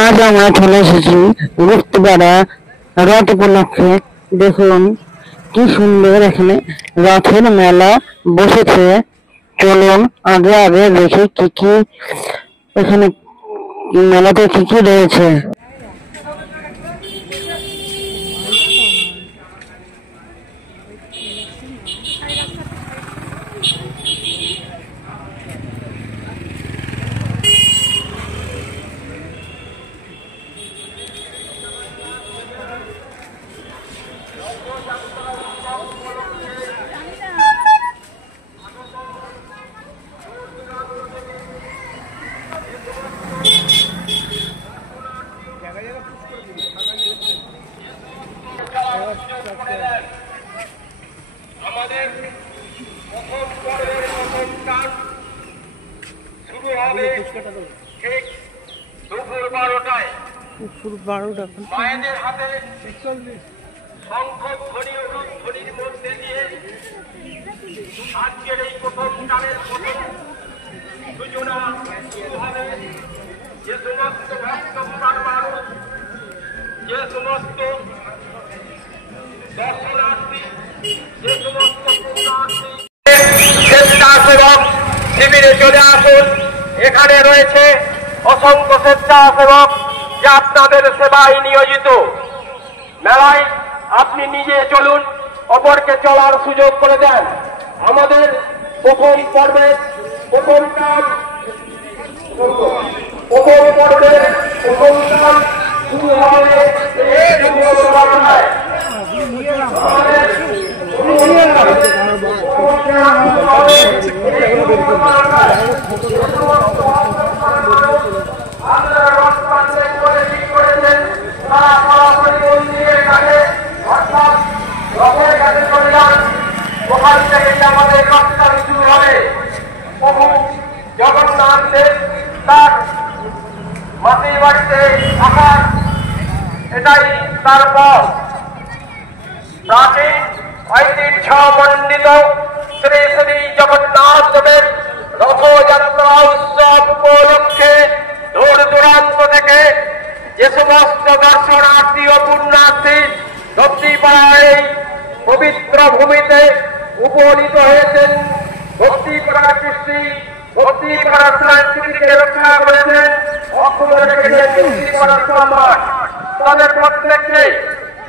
আজ আমরা চলে এসেছি গুপ্তপাড়া রথ উপলক্ষে। দেখুন কি সুন্দর এখানে রথের মেলা বসেছে। চলুন আগে আগে দেখি কি কি এখানে মেলাতে কি কি রয়েছে। আমাদের প্রথম পর্বের প্রথম কাজ শুরু হবে ঠিক দুপুর 12টায়। মায়েদের হাতে শঙ্খ ধ্বনি ও ধ্বনির মধ্যে দিয়ে আজকের এই প্রথম কালের প্রথম সূচনা শুরু হবে। যে সমস্ত ভক্তপ্রাণ মানুষ, যে সমস্ত দর্শনার্থী, যে সমস্ত স্বেচ্ছাসেবক শিবিরে চলে আসুন। এখানে রয়েছে অসংখ্য স্বেচ্ছাসেবক যে আপনাদের সেবায় নিয়োজিত। মেলায় আপনি নিজে চলুন, অপরকে চলার সুযোগ করে দেন। আমাদের প্রথম পর্বের প্রথম কাজ শুরু হবে ওখান থেকে আমাদের কাজটা শুরু হবে। প্রভু জগন্নাথ দেব তার মাটির বাড়িতে থাকার এটাই তার পথ। প্রাচীন ঐতিহ্য মণ্ডিত শ্রী শ্রী জগন্নাথ দেবের রথযাত্রা উৎসব উপলক্ষে দূর দূরান্ত থেকে যে সমস্ত দর্শনার্থী ও পুণ্যার্থী ভক্তিপাড়ায় পবিত্র ভূমিতে উপনীত হয়েছেন, ভক্তিপাড়ার কৃষ্টি, ভক্তিপাড়ার সংস্কৃতিকে রক্ষা করেছেন, অক্ষুণ্ণ রেখেছেন ভক্তিপাড়ার সম্মান। তাদের প্রত্যেককে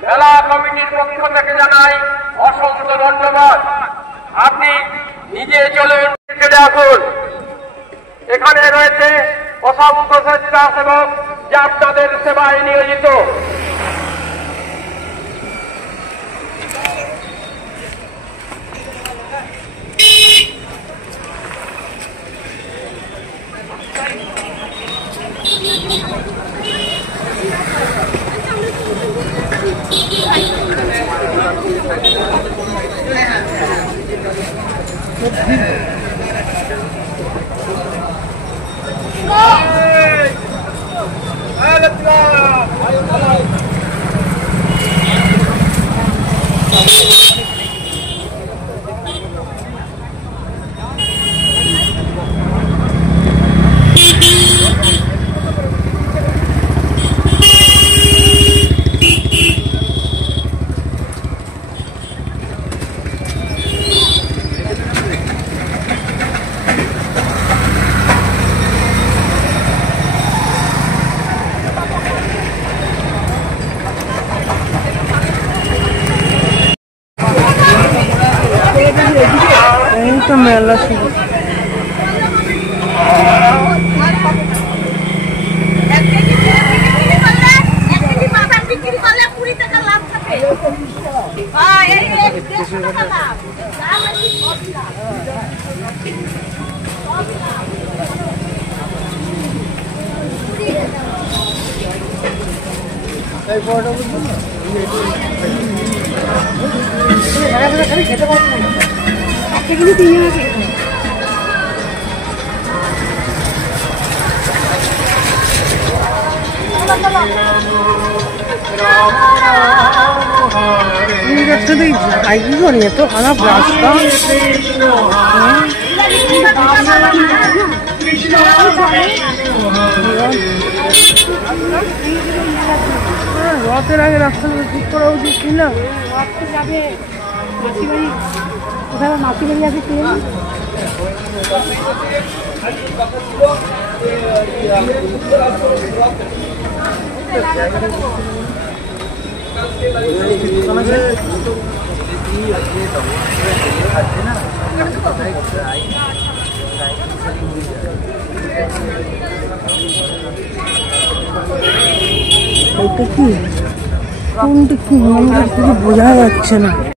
মেলা কমিটির পক্ষ থেকে জানাই অসংখ্য ধন্যবাদ। আপনি নিজে চলে আসুন। এখানে রয়েছে অসংখ্য স্বেচ্ছাসেবক যে আপনাদের সেবায় নিয়োজিত। মেলা শুরু খেতে পারবো না। তো খারাপ রাস্তা রথের আগে রাস্তাগুলো ঠিক করা উচিত ছিল। রথ তো যাবে মাসি বাড়ি, কোথায় মাসি বাড়ি আছে কে কোনটা কি বোঝা যাচ্ছে না।